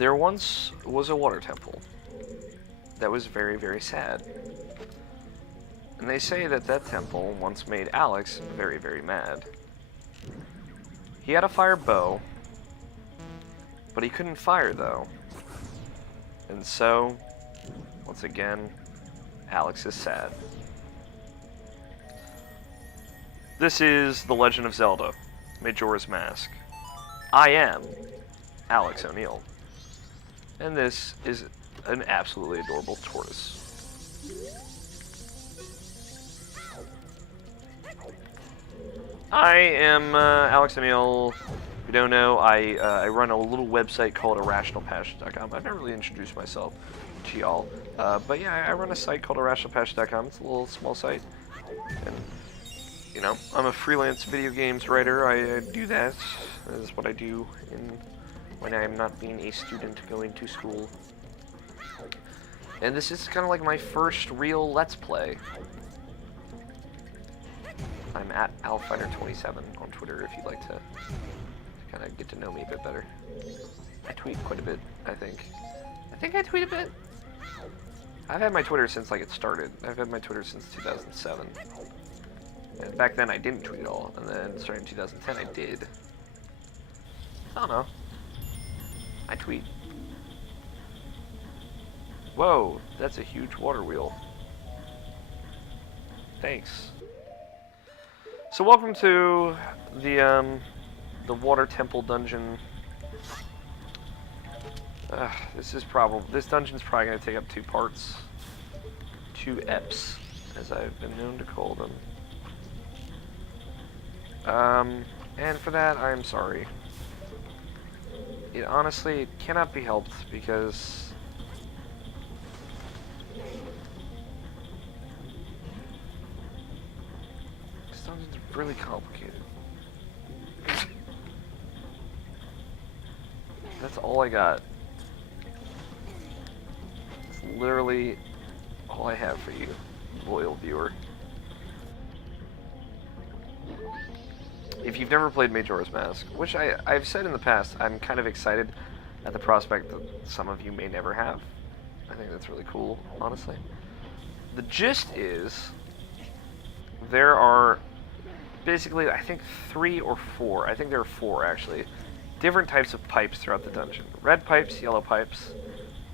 There once was a water temple that was very, very sad. And they say that that temple once made Alex very, very mad. He had a fire bow, but he couldn't fire, though. And so, once again, Alex is sad. This is The Legend of Zelda, Majora's Mask. I am Alex O'Neill. And this is an absolutely adorable tortoise. I am Alex O'Neill. If you don't know, I run a little website called irrationalpassion.com. I've never really introduced myself to y'all. But yeah, I run a site called irrationalpassion.com. It's a little small site. And, you know, I'm a freelance video games writer. I do that. That is what I do when I'm not being a student going to school. And this is kind of like my first real Let's Play. I'm at alfighter27 on Twitter if you'd like to kind of get to know me a bit better. I tweet quite a bit, I think. I think I tweet a bit. I've had my Twitter since like it started. I've had my Twitter since 2007. And back then I didn't tweet at all, and then starting in 2010 I did. I don't know. I tweet. Whoa, that's a huge water wheel. Thanks. So welcome to the water temple dungeon. This dungeon's probably gonna take up 2 parts. 2 eps, as I've been known to call them. And for that, I'm sorry. It honestly cannot be helped because this dungeon's really complicated. That's all I got. It's literally all I have for you, loyal viewer. If you've never played Majora's Mask, which I've said in the past, I'm kind of excited at the prospect that some of you may never have. I think that's really cool, honestly. The gist is, there are basically, I think 3 or 4, I think there are 4 actually, different types of pipes throughout the dungeon. Red pipes, yellow pipes,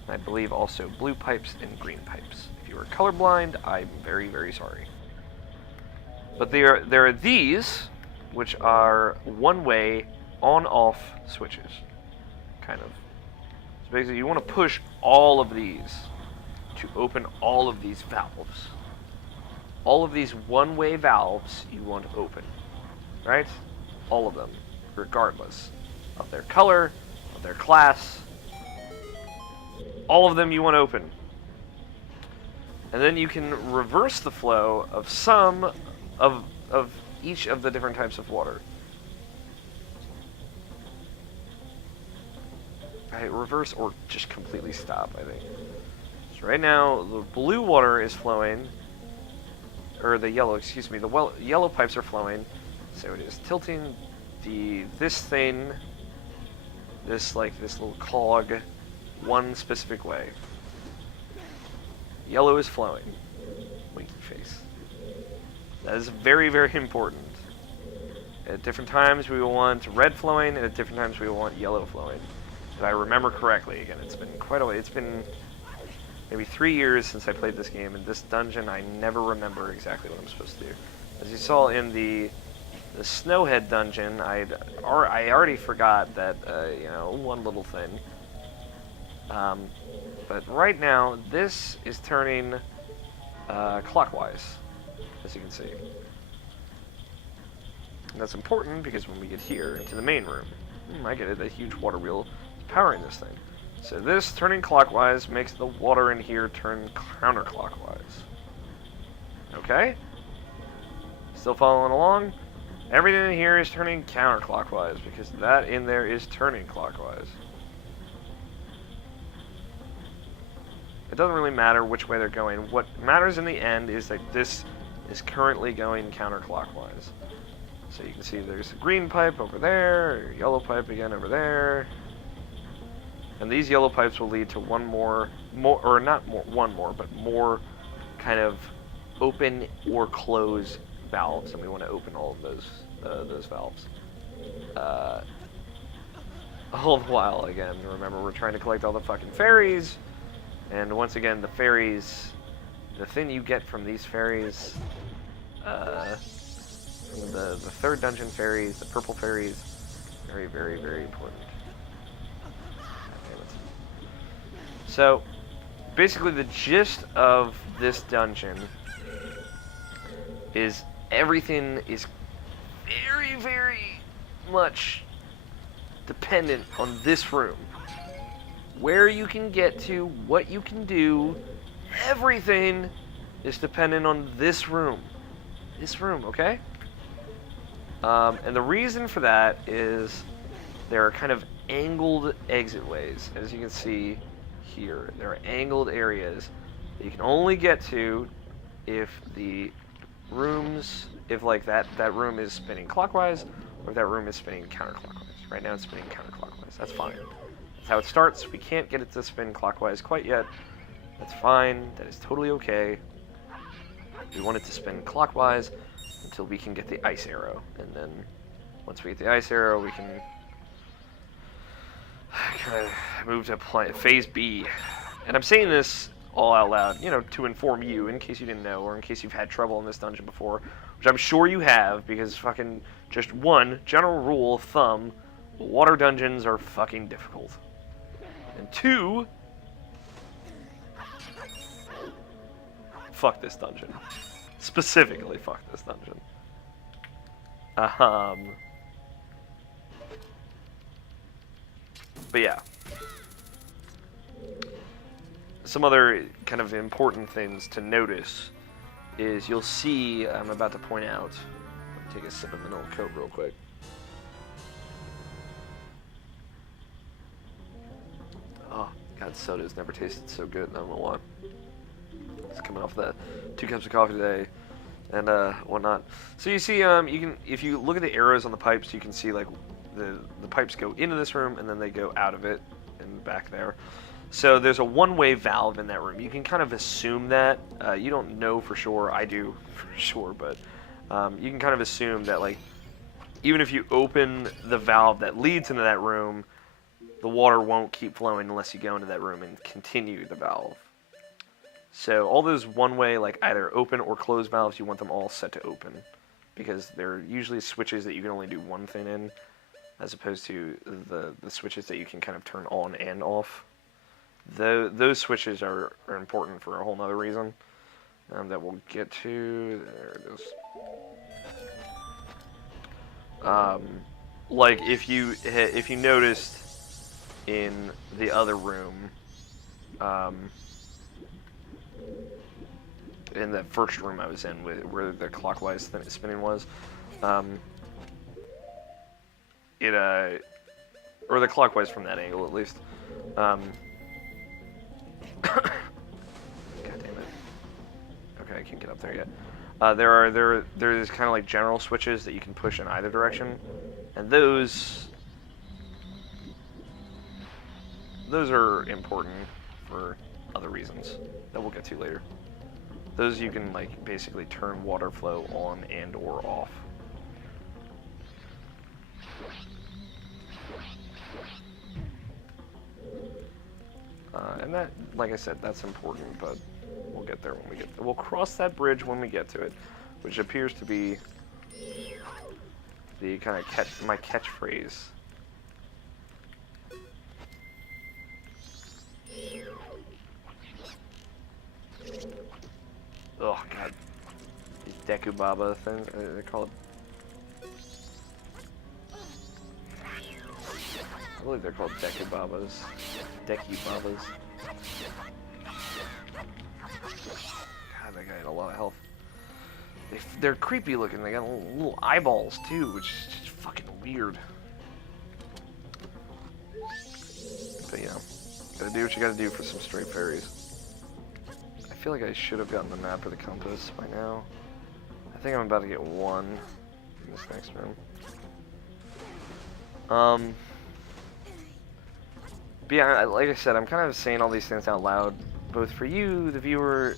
and I believe also blue pipes and green pipes. If you are colorblind, I'm very, very sorry. But there are these, which are one-way, on-off switches, kind of. So basically, you want to push all of these to open all of these valves. All of these one-way valves you want to open, right? All of them, regardless of their color, of their class. All of them you want to open. And then you can reverse the flow of some of each of the different types of water. Right, reverse or just completely stop, I think. So right now, the blue water is flowing, or the yellow, excuse me, the yellow pipes are flowing. So it is tilting this little cog one specific way. Yellow is flowing. Winky face. That is very, very important. At different times we will want red flowing, and at different times we will want yellow flowing. If I remember correctly, again, it's been quite a way. It's been maybe 3 years since I played this game, and this dungeon I never remember exactly what I'm supposed to do. As you saw in the Snowhead dungeon, I already forgot that, one little thing. But right now, this is turning clockwise, as you can see. And that's important because when we get here into the main room, I get it, a huge water wheel is powering this thing. So this turning clockwise makes the water in here turn counterclockwise. Okay? Still following along? Everything in here is turning counterclockwise because that in there is turning clockwise. It doesn't really matter which way they're going. What matters in the end is that this is currently going counterclockwise. So you can see there's a green pipe over there, yellow pipe again over there. And these yellow pipes will lead to one more, or not more, one more, but more kind of open or close valves, and we want to open all of those valves. All the while, again, remember, we're trying to collect all the fucking fairies, and once again, the fairies, the thing you get from these fairies, the third dungeon fairies, the purple fairies, very, very, very important. So, basically the gist of this dungeon is everything is very, very much dependent on this room. Where you can get to, what you can do, everything is dependent on this room. This room, okay? And the reason for that is there are kind of angled exit ways, as you can see here. There are angled areas that you can only get to if the rooms, if like that room is spinning clockwise, or if that room is spinning counterclockwise. Right now it's spinning counterclockwise. That's fine. That's how it starts. We can't get it to spin clockwise quite yet. That's fine. That is totally okay. We want it to spin clockwise until we can get the ice arrow. And then once we get the ice arrow, we can kind of move to phase B. And I'm saying this all out loud, you know, to inform you, in case you didn't know, or in case you've had trouble in this dungeon before, which I'm sure you have, because fucking, just one, general rule of thumb, water dungeons are fucking difficult. And two, fuck this dungeon. Specifically, fuck this dungeon. But yeah. Some other kind of important things to notice is you'll see, I'm about to point out, let me take a sip of vanilla Coke real quick. Oh, God, soda's never tasted so good, I don't know why. It's coming off that 2 cups of coffee today, and whatnot. So you see, you can, if you look at the arrows on the pipes, you can see like the pipes go into this room and then they go out of it and back there. So there's a one-way valve in that room. You can kind of assume that. You don't know for sure. I do for sure, but you can kind of assume that, like, even if you open the valve that leads into that room, the water won't keep flowing unless you go into that room and continue the valve. So all those one-way, like either open or close valves, you want them all set to open, because they're usually switches that you can only do one thing in, as opposed to the switches that you can kind of turn on and off. Those switches are important for a whole nother reason that we'll get to. There it is. Like if you noticed in the other room, in the first room I was in, where the clockwise spinning was, or the clockwise from that angle at least. God damn it. Okay, I can't get up there yet. There's kind of like general switches that you can push in either direction, and those are important for other reasons that we'll get to later. Those you can like basically turn water flow on and or off. And that, like I said, that's important, but we'll get there when we get there. We'll cross that bridge when we get to it, which appears to be the kind of my catchphrase. Oh God, these Deku Baba things, they call it. I believe they're called Deku Babas. Deku Babas. God, that guy had a lot of health. They're creepy looking. They got little eyeballs too, which is just fucking weird. But you know, gotta do what you gotta do for some straight fairies. I feel like I should have gotten the map or the compass by now. I think I'm about to get one in this next room. But yeah, like I said, I'm kind of saying all these things out loud, both for you, the viewer,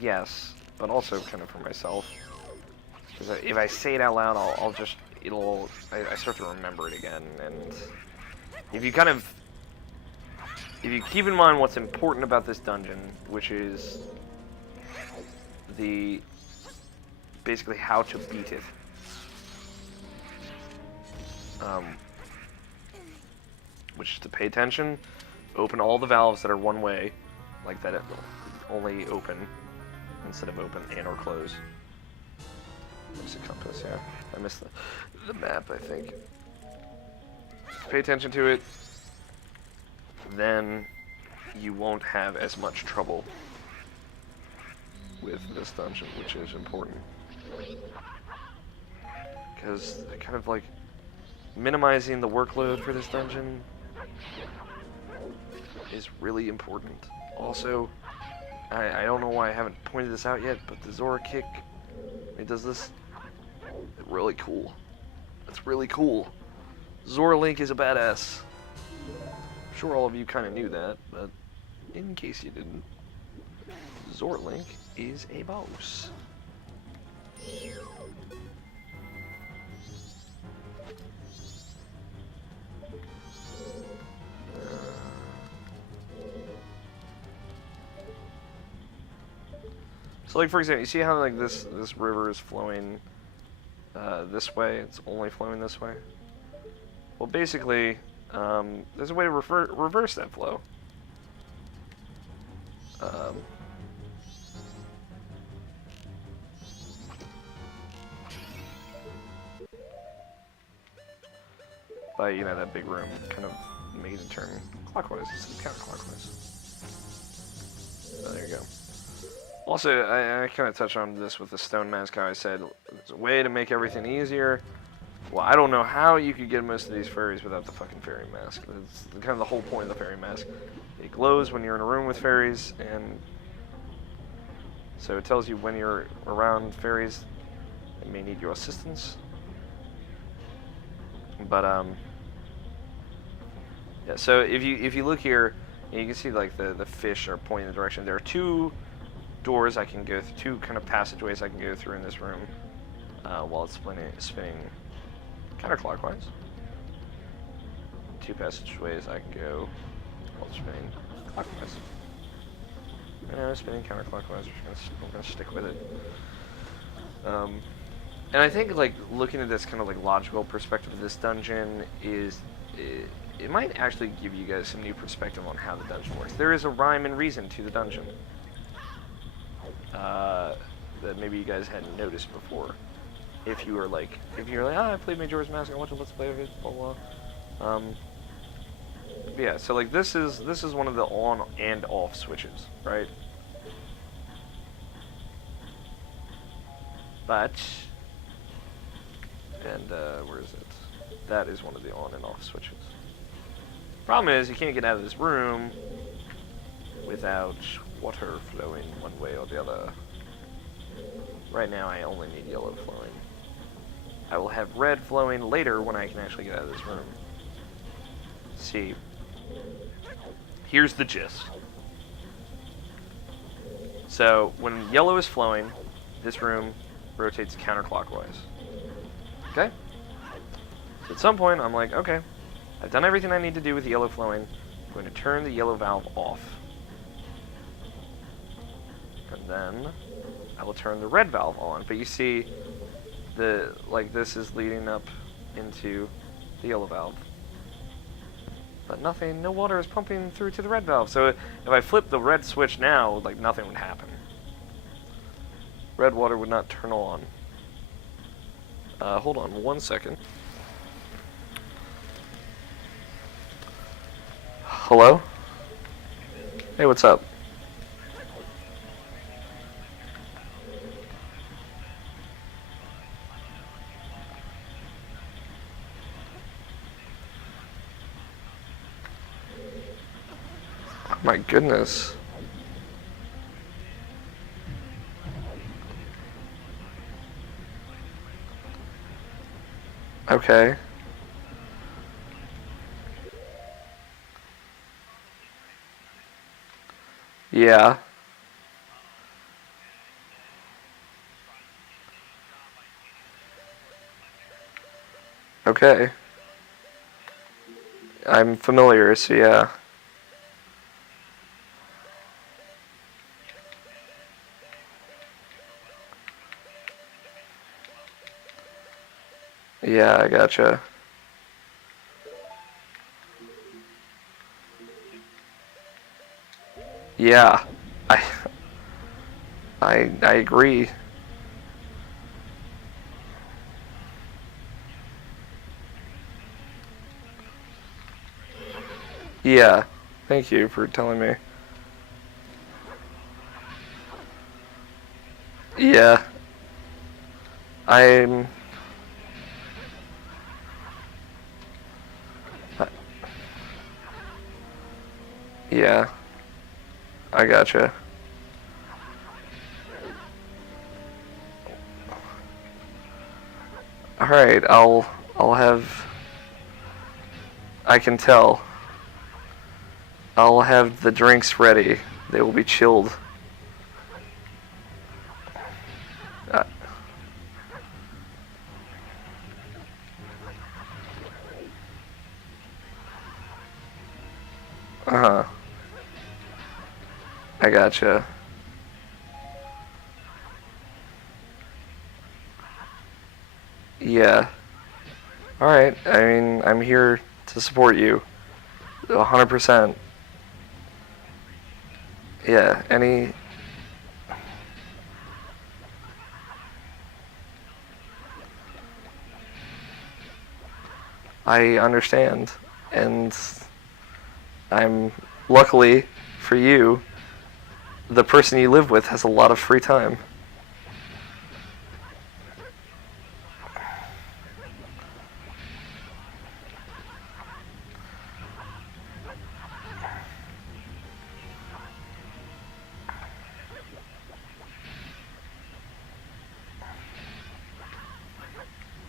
yes, but also kind of for myself. Because if I say it out loud, I'll just, I start to remember it again, and if you kind of, if you keep in mind what's important about this dungeon, which is basically how to beat it, which is to pay attention, open all the valves that are one way, like that it only open instead of open and or close. Where's the compass? Yeah, I missed the map, I think. Pay attention to it, then you won't have as much trouble with this dungeon, which is important. Because kind of like minimizing the workload for this dungeon is really important. Also, I don't know why I haven't pointed this out yet, but the Zora kick, it does this, really cool. It's really cool. Zora Link is a badass. I'm sure all of you kind of knew that, but in case you didn't, Zora Link is a boss. So, like, for example, you see how, like, this river is flowing this way? It's only flowing this way? Well, basically, there's a way to reverse that flow. By, you know, that big room kind of making it turn clockwise instead of counterclockwise. Oh, there you go. Also, I kind of touched on this with the stone mask, how I said it's a way to make everything easier. Well, I don't know how you could get most of these fairies without the fucking fairy mask. It's kind of the whole point of the fairy mask. It glows when you're in a room with fairies, and so it tells you when you're around fairies that may need your assistance. But yeah. So if you look here, you can see like the fish are pointing the direction. There are two doors I can go through, two kind of passageways I can go through in this room while it's spinning counterclockwise. Two passageways I can go while it's spinning clockwise. Spinning counterclockwise, we're gonna stick with it. And I think like looking at this kind of like logical perspective of this dungeon is it might actually give you guys some new perspective on how the dungeon works. There is a rhyme and reason to the dungeon. That maybe you guys hadn't noticed before. If you're like, I played Majora's Mask, I want to let's play of it, blah blah. Yeah, so like this is one of the on and off switches, right? But where is it? That is one of the on and off switches. Problem is you can't get out of this room without water flowing one way or the other. Right now I only need yellow flowing. I will have red flowing later when I can actually get out of this room. See, here's the gist. So when yellow is flowing, this room rotates counterclockwise. Okay? So at some point I'm like, okay, I've done everything I need to do with the yellow flowing. I'm going to turn the yellow valve off. And then I will turn the red valve on. But you see, this is leading up into the yellow valve. But no water is pumping through to the red valve. So if I flip the red switch now, like nothing would happen. Red water would not turn on. Hold on 1 second. Hello? Hey, what's up? Oh my goodness. Okay. Yeah. Okay. I'm familiar, so yeah. Yeah, I gotcha. Yeah. I I agree. Yeah. Thank you for telling me. Yeah. I'm yeah. I gotcha. All right, I'll have I can tell. I'll have the drinks ready. They will be chilled. Uh huh. I gotcha. Yeah. All right. I mean, I'm here to support you. 100%. Yeah. Any. I understand, and I'm luckily for you, the person you live with has a lot of free time.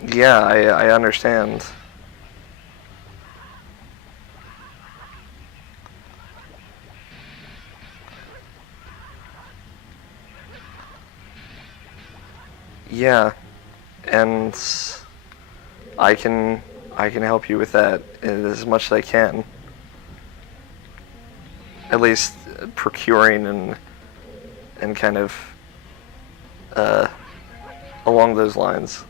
Yeah, I understand. Yeah, and I can I can help you with that as much as I can. At least procuring and kind of uh, along those lines.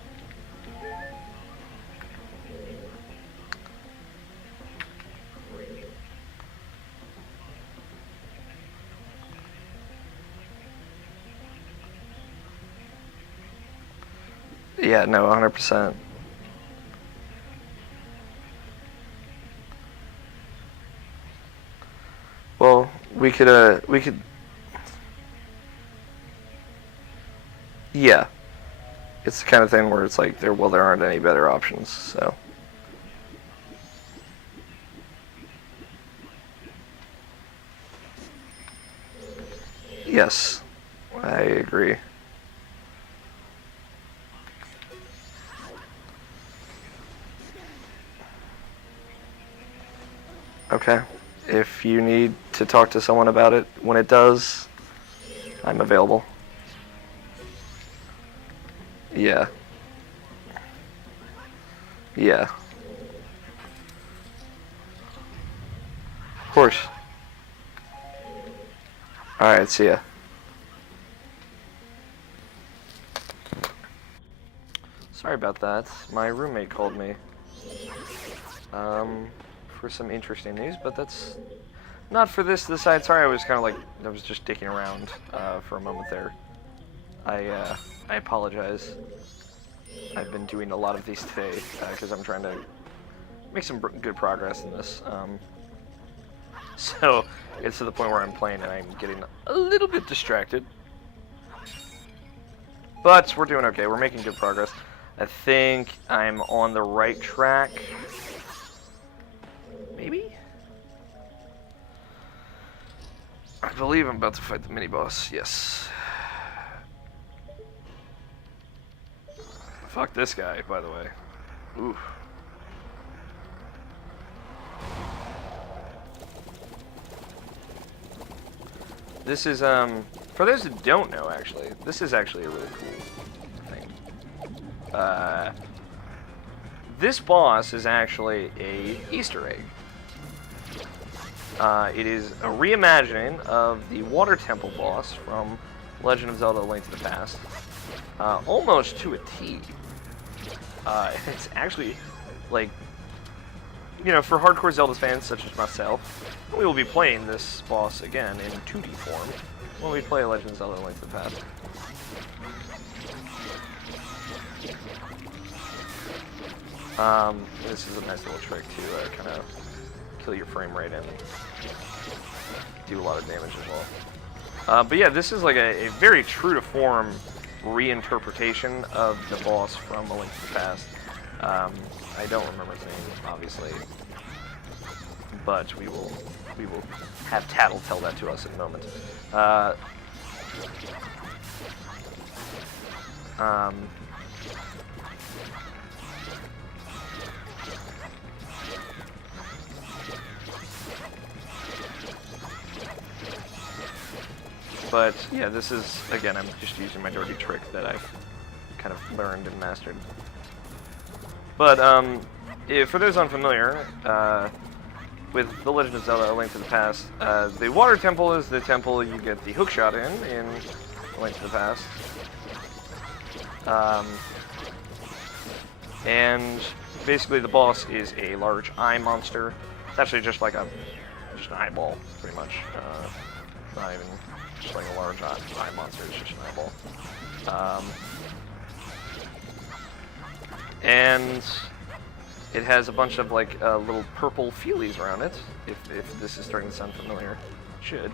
Yeah, no, 100%. Well, we could yeah. It's the kind of thing where it's like there aren't any better options. So, yes. I agree. Okay. If you need to talk to someone about it when it does, I'm available. Yeah. Yeah. Of course. Alright, see ya. Sorry about that. My roommate called me. Um, for some interesting news, but that's not for this side. Sorry, I was kind of like, I was just dicking around for a moment there. I apologize. I've been doing a lot of these today because I'm trying to make some good progress in this. So it's to the point where I'm playing and I'm getting a little bit distracted. But we're doing okay. We're making good progress. I think I'm on the right track. Maybe? I believe I'm about to fight the mini-boss. Yes. Fuck this guy, by the way. Oof. This is, for those who don't know, actually, this is actually a really cool thing. This boss is actually a Easter egg. It is a reimagining of the Water Temple boss from Legend of Zelda: A Link to the Past, almost to a T. It's actually, like, you know, for hardcore Zelda fans such as myself, we will be playing this boss again in 2D form when we play Legend of Zelda: A Link to the Past. This is a nice little trick to kind of kill your frame rate and do a lot of damage as well. But yeah, this is like a very true to form reinterpretation of the boss from A Link to the Past. I don't remember his name, obviously, but we will have Tattle tell that to us in a moment. But yeah, this is, again, I'm just using my dirty trick that I've kind of learned and mastered. But for those unfamiliar with The Legend of Zelda: A Link to the Past, the Water Temple is the temple you get the hookshot in A Link to the Past. And basically the boss is a large eye monster. It's actually just like an eyeball, pretty much. Not even just like a large eye monster, it's just an eyeball. And it has a bunch of like little purple feelies around it, if this is starting to sound familiar. It should.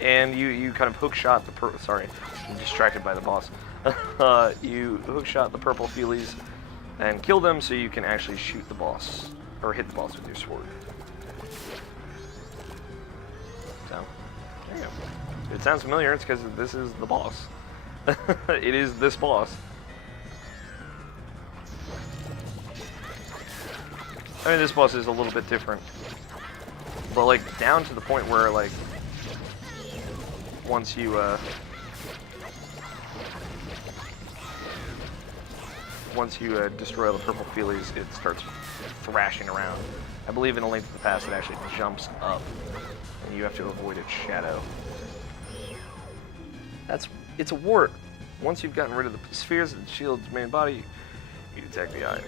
And you kind of hookshot the sorry, I'm distracted by the boss. You hookshot the purple feelies and kill them so you can actually shoot the boss, or hit the boss with your sword. So, there you go. If it sounds familiar, it's because this is the boss. It is this boss. I mean, this boss is a little bit different. But, like, down to the point where, like, once you destroy all the purple feelies, it starts thrashing around. I believe in A Link to the Past it actually jumps up, and you have to avoid its shadow. It's a wart. Once you've gotten rid of the spheres that shield its main body, you detect the eye.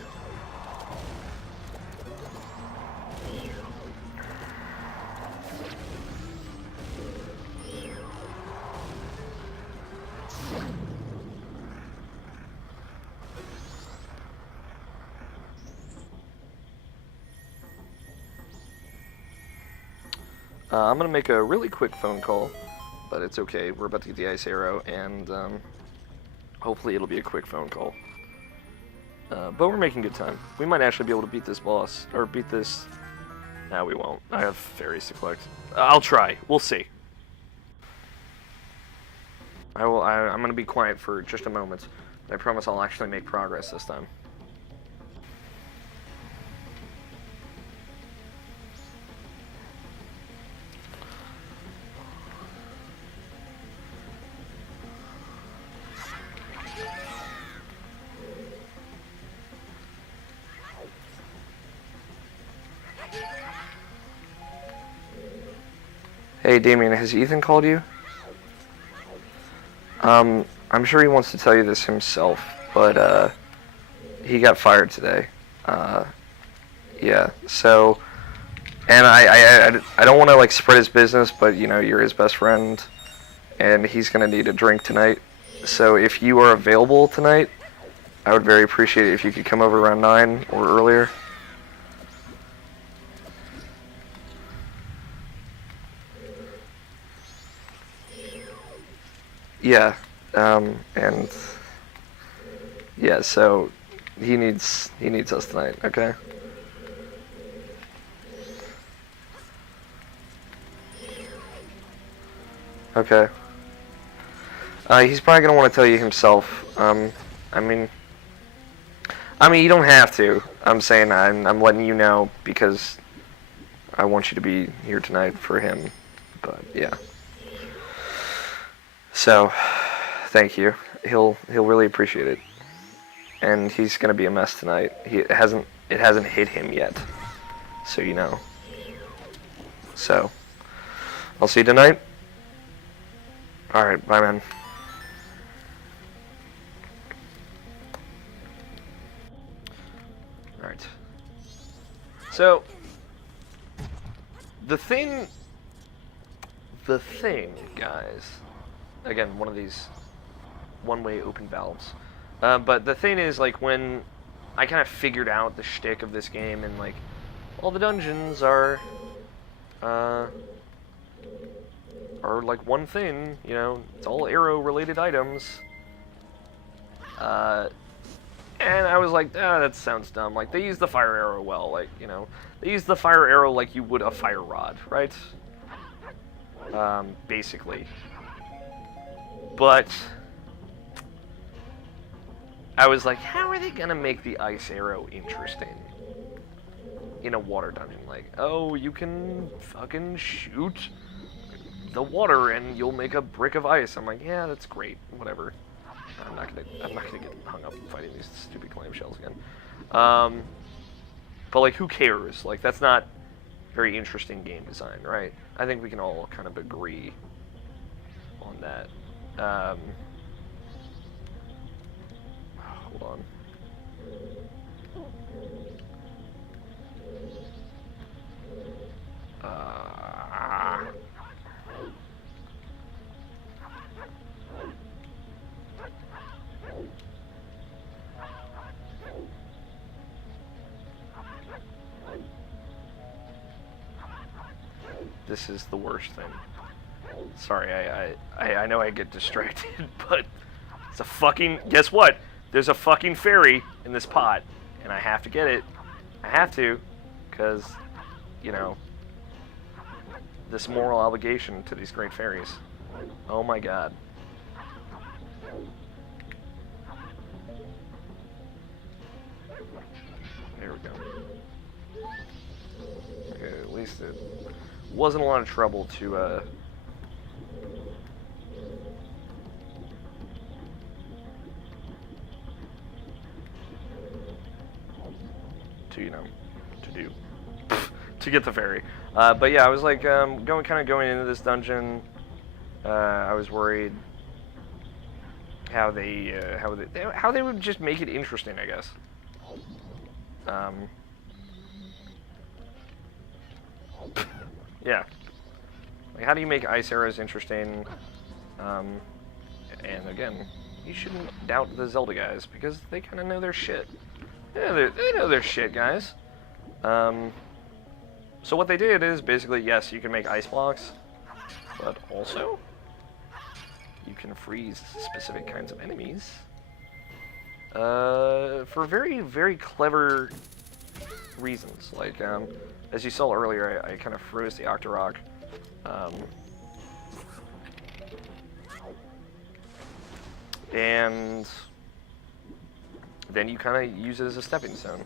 I'm going to make a really quick phone call, but it's okay. We're about to get the ice arrow, and hopefully it'll be a quick phone call. But we're making good time. We might actually be able to beat this boss, or beat this... No, we won't. I have fairies to collect. I'll try. We'll see. I'm going to be quiet for just a moment, but I promise I'll actually make progress this time. Hey Damien, has Ethan called you? I'm sure he wants to tell you this himself, but he got fired today. Yeah, so, and I don't want to like spread his business, but you know, you're his best friend, and he's gonna need a drink tonight. So if you are available tonight, I would very appreciate it if you could come over around 9 or earlier. Yeah, and yeah, so he needs us tonight, okay? Okay. He's probably gonna want to tell you himself. I mean, I mean, you don't have to. I'm saying I'm letting you know because I want you to be here tonight for him. But yeah. So, thank you. He'll really appreciate it. And he's gonna be a mess tonight. It hasn't hit him yet. So you know. So, I'll see you tonight. All right, bye, man. All right. So, the thing, guys. Again, one of these one-way open valves. But the thing is, like, when I kind of figured out the shtick of this game, and like, all the dungeons are like one thing, you know, it's all arrow-related items. And I was like, that sounds dumb. Like, they use the fire arrow well, like, you know, they use the fire arrow like you would a fire rod, right? Basically. But I was like, how are they gonna make the ice arrow interesting in a water dungeon? Like, oh, you can fucking shoot the water and you'll make a brick of ice. I'm like, yeah, that's great, whatever. I'm not gonna get hung up fighting these stupid clamshells again. But like, who cares? Like, that's not very interesting game design, right? I think we can all kind of agree on that. Hold on. This is the worst thing. Sorry, I know I get distracted, but it's a fucking... Guess what? There's a fucking fairy in this pot, and I have to get it. I have to, because, you know, this moral obligation to these great fairies. Oh my god. There we go. Okay, at least it wasn't a lot of trouble to, you know, to do, to get the fairy. But yeah, I was like, going into this dungeon, I was worried how they would just make it interesting, I guess. Yeah. Like, how do you make ice arrows interesting? And again, you shouldn't doubt the Zelda guys, because they kind of know their shit. Yeah, they know their shit, guys. So what they did is, basically, yes, you can make ice blocks, but also, you can freeze specific kinds of enemies. For very, very clever reasons. Like, as you saw earlier, I kind of froze the Octorok. And then you kind of use it as a stepping stone,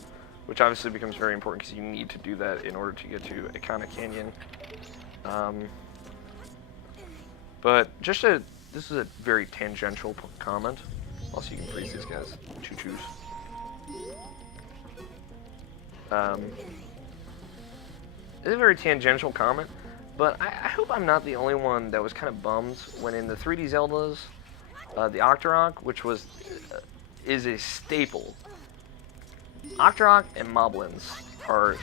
which obviously becomes very important because you need to do that in order to get to Ikana Canyon. But just this is a very tangential comment. Also, you can freeze these guys. Choo-choos. It's a very tangential comment, but I hope I'm not the only one that was kind of bummed when in the 3D Zeldas, the Octorok, which is a staple. Octorok and Moblins are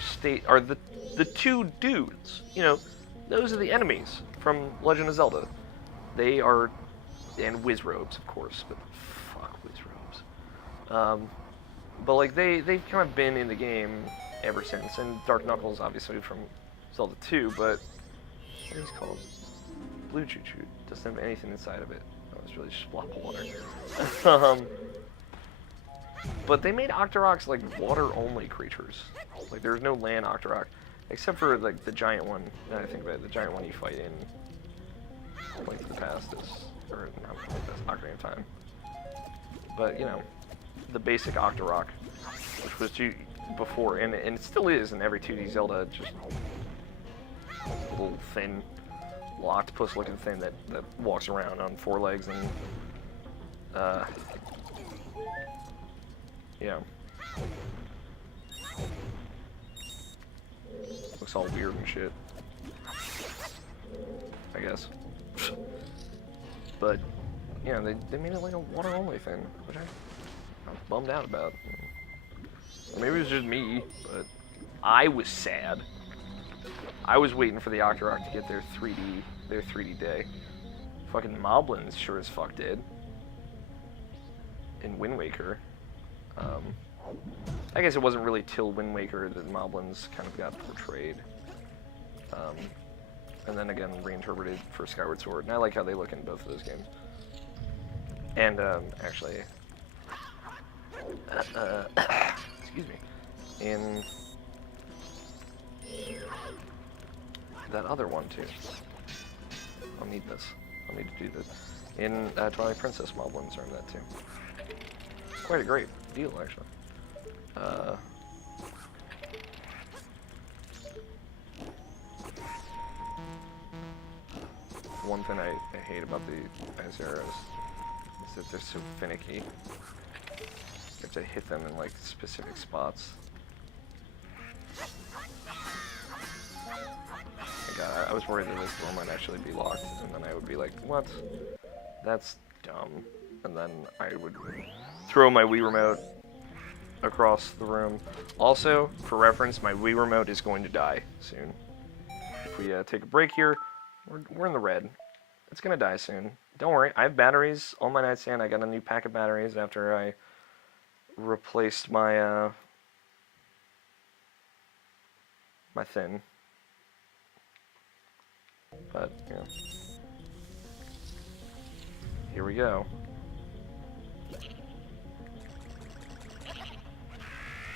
the two dudes. You know, those are the enemies from Legend of Zelda. They are, and Wizrobes, of course, but fuck Wizrobes. But like they've kind of been in the game ever since, and Dark Knuckles obviously from Zelda 2, but what is it called? Blue Choo Choo doesn't have anything inside of it. Oh, it's really just block of water. But they made Octoroks like water-only creatures. Like there's no land Octorok, except for like the giant one. Now I think about it, the giant one you fight in Link to the Past or not Link to the Past, Ocarina of Time. But you know, the basic Octorok which was before, and it still is in every 2D Zelda, just a little thin, little octopus-looking thing that walks around on 4 legs and, yeah. Looks all weird and shit, I guess. But, yeah, they made it like a water-only thing, which I'm bummed out about. Maybe it was just me, but I was sad. I was waiting for the Octorok to get their 3D day. Fucking Moblins sure as fuck did. In Wind Waker. I guess it wasn't really till Wind Waker that Moblins kind of got portrayed. And then again reinterpreted for Skyward Sword. And I like how they look in both of those games. And, actually... excuse me. In... that other one, too. I'll need this. I'll need to do this. In Twilight Princess, Moblins are in that, too. It's quite a great deal, actually. One thing I hate about the ice arrows is that they're so finicky. You have to hit them in like specific spots. Like, I was worried that this door might actually be locked, and then I would be like, what? That's dumb. And then I would throw my Wii Remote across the room. Also, for reference, my Wii Remote is going to die soon. If we take a break here, we're in the red. It's gonna die soon. Don't worry, I have batteries on my nightstand. I got a new pack of batteries after I replaced my my thing. But yeah, here we go.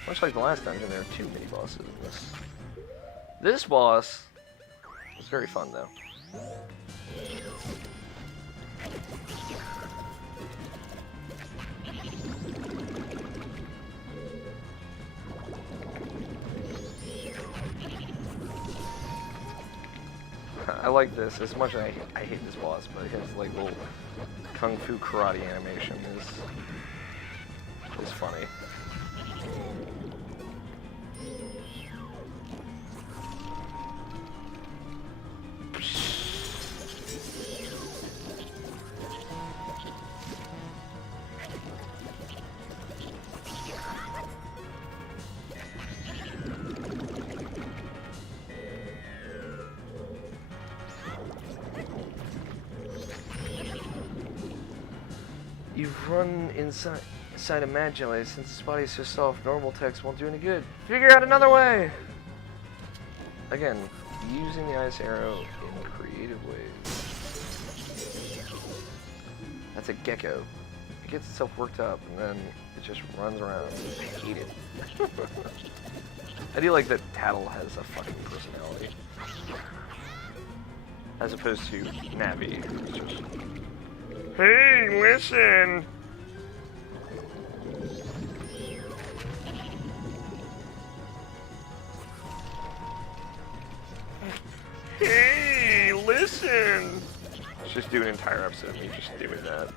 Much like the last dungeon, there are 2 mini bosses in this. This boss was very fun though. I like this as much as I hate this boss, but his like little kung fu karate animation is funny. You've run inside a Majora. Since his body is so soft, normal text won't do any good. Figure out another way! Again, using the ice arrow in creative ways. That's a gecko. It gets itself worked up and then it just runs around. I hate it. I do like that Tattle has a fucking personality. As opposed to Navi, who's just... Hey, listen! Hey, listen! Let's just do an entire episode of me just doing that.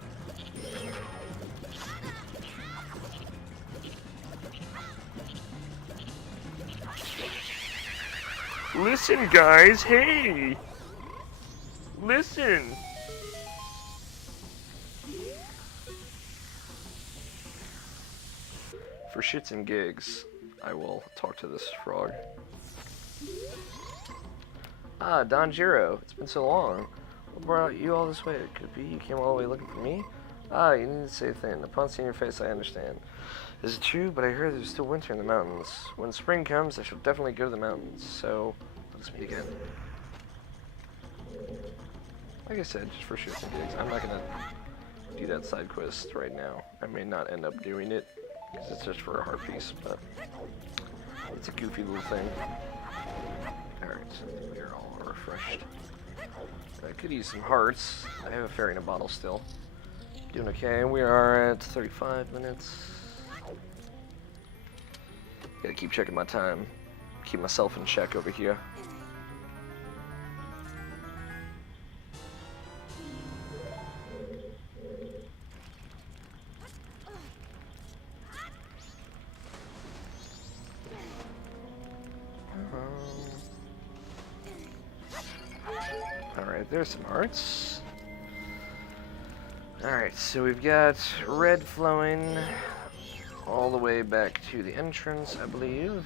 Listen, guys, hey! Listen! For shits and gigs, I will talk to this frog. Ah, Don Giro, it's been so long. What brought you all this way? It could be you came all the way looking for me? Ah, you need to say a thing. Upon seeing your face, I understand. Is it true? But I heard there's still winter in the mountains. When spring comes, I shall definitely go to the mountains. So, let us meet again. Like I said, just for shits and gigs. I'm not gonna do that side quest right now. I may not end up doing it. Because it's just for a heart piece, but it's a goofy little thing. Alright, so I think we are all refreshed. I could use some hearts. I have a fairy in a bottle still. Doing okay. We are at 35 minutes. Gotta keep checking my time. Keep myself in check over here. Alright, there's some hearts. Alright, so we've got red flowing all the way back to the entrance, I believe.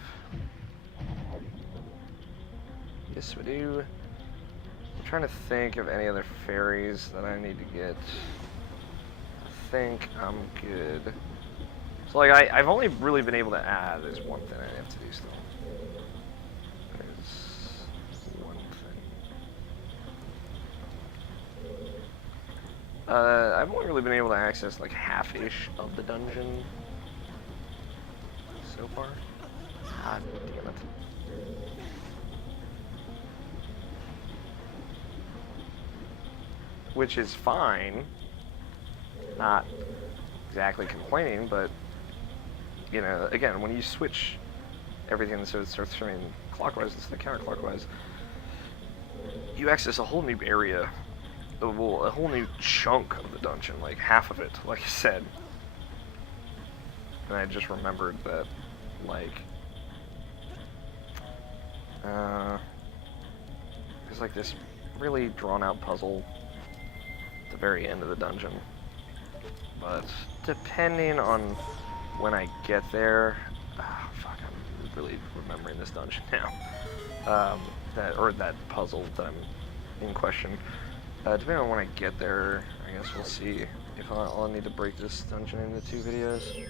Yes, we do. I'm trying to think of any other fairies that I need to get. I think I'm good. So, like, I've only really been able to add. There's one thing I have to do still. There's one thing. I've only really been able to access, like, half-ish of the dungeon so far. God damn it. Which is fine. Not exactly complaining, but, you know, again, when you switch everything so it starts turning clockwise instead of counterclockwise, you access a whole new area, well, a whole new chunk of the dungeon, like half of it, like I said. And I just remembered that, like, there's like this really drawn out puzzle at the very end of the dungeon. But depending on when I get there, fuck, I'm really remembering this dungeon now. That puzzle that I'm in question. Depending on when I get there, I guess we'll see if I'll need to break this dungeon into 2 videos.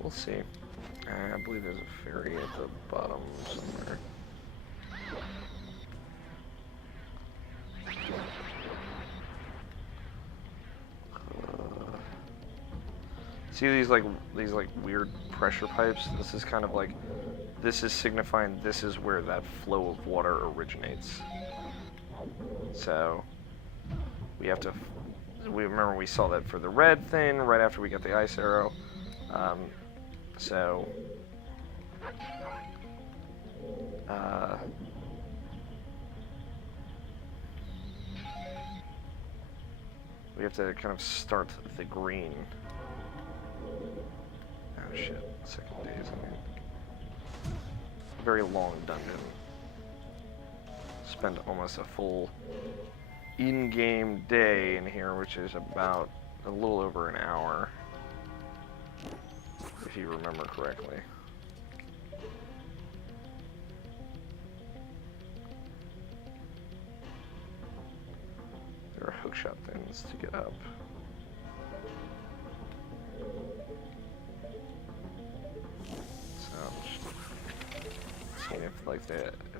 We'll see. I believe there's a fairy at the bottom somewhere. See these like weird pressure pipes? This is kind of like, this is signifying this is where that flow of water originates. So we have to. We remember we saw that for the red thing right after we got the ice arrow. So we have to kind of start the green. Oh shit, second days, I mean. Very long dungeon. Spend almost a full in-game day in here, which is about a little over an hour. If you remember correctly. There are hookshot things to get up. So I'm just seeing if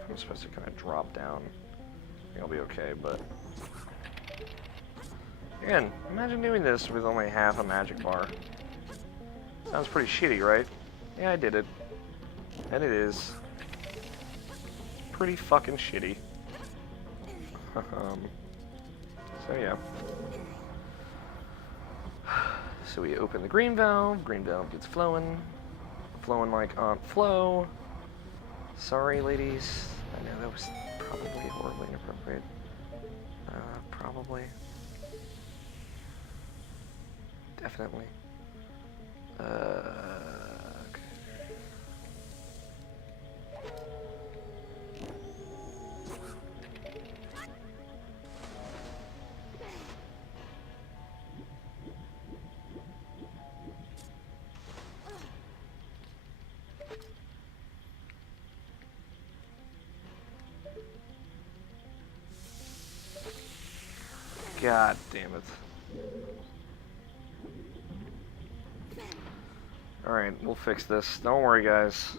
if I'm supposed to kind of drop down, I think I'll be okay, but again, imagine doing this with only half a magic bar. Sounds pretty shitty, right? Yeah, I did it. And it is pretty fucking shitty. So yeah. So we open the green valve gets flowing. Flowing like Aunt Flo. Sorry, ladies. I know that was probably horribly inappropriate. Probably. Definitely. Okay. God damn it. Alright, we'll fix this. Don't worry, guys.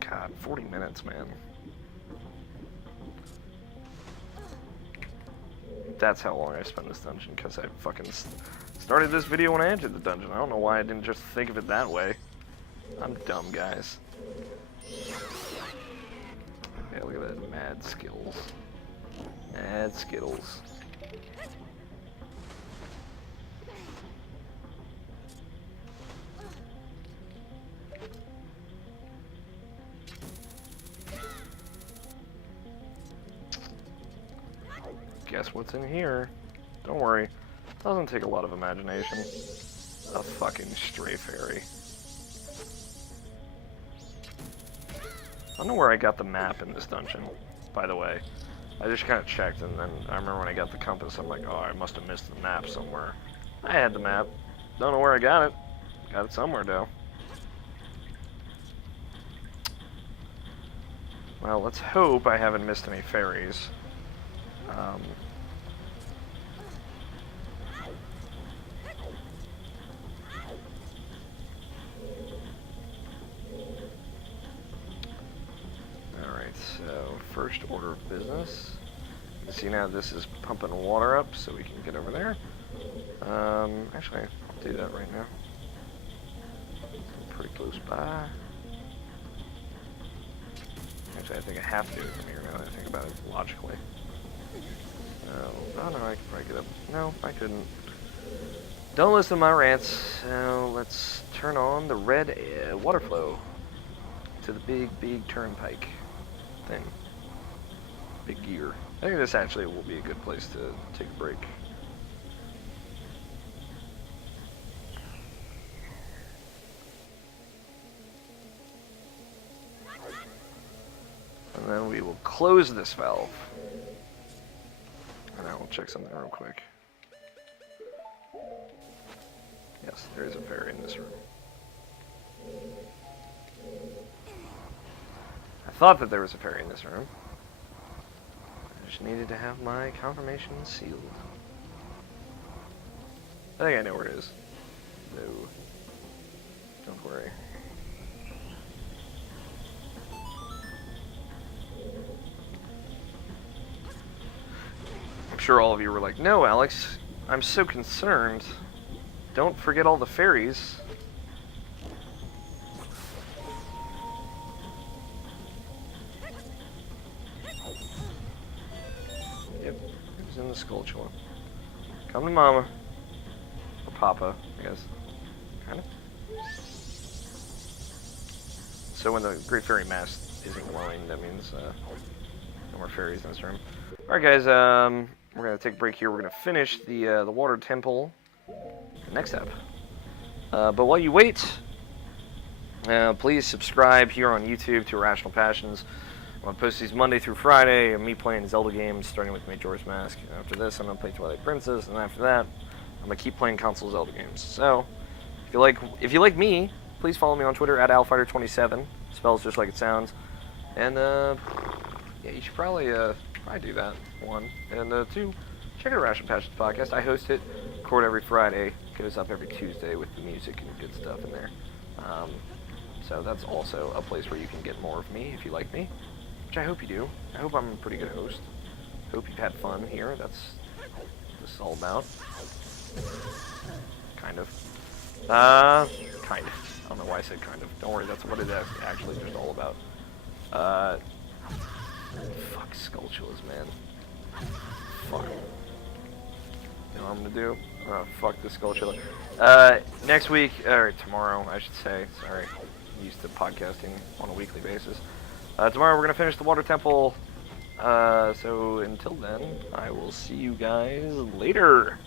God, 40 minutes, man. That's how long I spent this dungeon, because I fucking started this video when I entered the dungeon. I don't know why I didn't just think of it that way. I'm dumb, guys. Yeah, look at that. Mad skills. Mad skittles. Guess what's in here? Don't worry. Doesn't take a lot of imagination. A fucking stray fairy. I don't know where I got the map in this dungeon, by the way. I just kind of checked, and then I remember when I got the compass, I'm like, oh, I must have missed the map somewhere. I had the map. Don't know where I got it. Got it somewhere, though. Well, let's hope I haven't missed any fairies. Alright, so first order of business. You see now this is pumping water up so we can get over there. Actually, I'll do that right now. I'm pretty close by. Actually, I think I have to do it from here now that I think about it logically. Oh no, I could probably get up. No, I couldn't. Don't listen to my rants. So let's turn on the red water flow to the big turnpike thing. Big gear. I think this actually will be a good place to take a break. And then we will close this valve. And I will check something real quick. Yes, there is a fairy in this room. I thought that there was a fairy in this room. I just needed to have my confirmation sealed. I think I know where it is. No. Don't worry. I'm sure all of you were like, no, Alex, I'm so concerned. Don't forget all the fairies. Yep, it was in the sculpture. Come to Mama. Or Papa, I guess. Kinda. So when the Great Fairy Mask isn't glowing, that means no more fairies in this room. Alright guys, we're going to take a break here. We're going to finish the water temple next step. But while you wait, please subscribe here on YouTube to Irrational Passions. I'm going to post these Monday through Friday of me playing Zelda games, starting with Majora's Mask. After this, I'm going to play Twilight Princess, and after that, I'm going to keep playing console Zelda games. So, if you like me, please follow me on Twitter at AlFighter27. Spells just like it sounds. And, yeah, you should probably do that, one. And, two, check out Irrational Passions podcast. I host it, record every Friday, goes up every Tuesday with the music and good stuff in there. So that's also a place where you can get more of me if you like me, which I hope you do. I hope I'm a pretty good host. Hope you've had fun here. That's what this is all about. Kind of. Kind of. I don't know why I said kind of. Don't worry, that's what it is actually just all about. Fuck Skulltulas, man. Fuck. You know what I'm gonna do? Fuck the Skulltula. Next week, or tomorrow, I should say. Sorry, I'm used to podcasting on a weekly basis. Tomorrow we're gonna finish the Water Temple. So until then, I will see you guys later.